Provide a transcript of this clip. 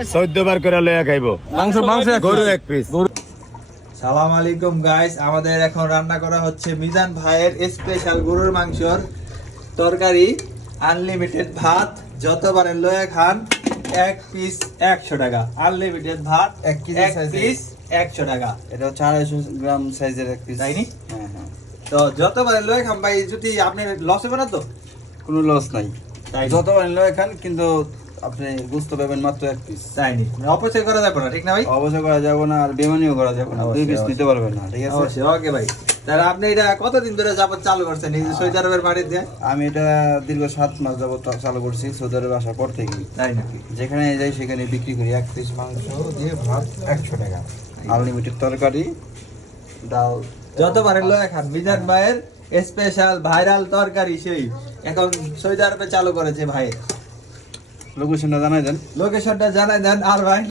14 বার করে লয়া খাইবো মাংস গরু এক পিস। সালাম আলাইকুম গাইস, আমাদের এখন রান্না করা হচ্ছে মিজান ভাইয়ের স্পেশাল গরুর মাংসর তরকারি, আনলিমিটেড ভাত, যতবারের লয়ে খান। এক পিস 100 টাকা, আনলিমিটেড ভাত এক কেজি এক size পিস 100 টাকা, এটা হচ্ছে 250 গ্রাম সাইজের এক পিস। তাই নি? হ্যাঁ হ্যাঁ, তো যতবারের লয়ে খান ভাই, যদি আপনি লস হবে না তো? কোনো লস নাই। তাই নি? যতবার নিলে খান, কিন্তু আপনি বুঝতে পারবেন মাত্র এক পিস। তাই নি, মানে অপচয় করা যাবে না, ঠিক না ভাই? অবশ্যই করা যাবে না, আর বেমানিও করা যাবে না। দুই পিস নিতে পারবেন না, ঠিক আছে? অবশ্যই। ওকে ভাই, তাহলে আপনি এটা কতদিন ধরে যাবত চালু করছেন এই যে সৌদি আরবের বাড়িতে? আমি এটা দীর্ঘ 7 মাস যাবত চালু করছি, সৌদি আরবে আসার পর থেকে। তাই নাকি? যেখানে যাই সেখানে বিক্রি করি। এক পিস মাংস দিয়ে ভাত 100 টাকা, আনলিমিটেড তরকারি, ডাল। যতবারের লয়ে খান, মিজান ভাইয়ের স্পেশাল ভাইরাল তরকারি সেই এখন সৌদি আরবে চালু করেছে ভাই। লোকেশনটা জানাই দেন। লোকেশনটা জানাই দেন। আর ভাই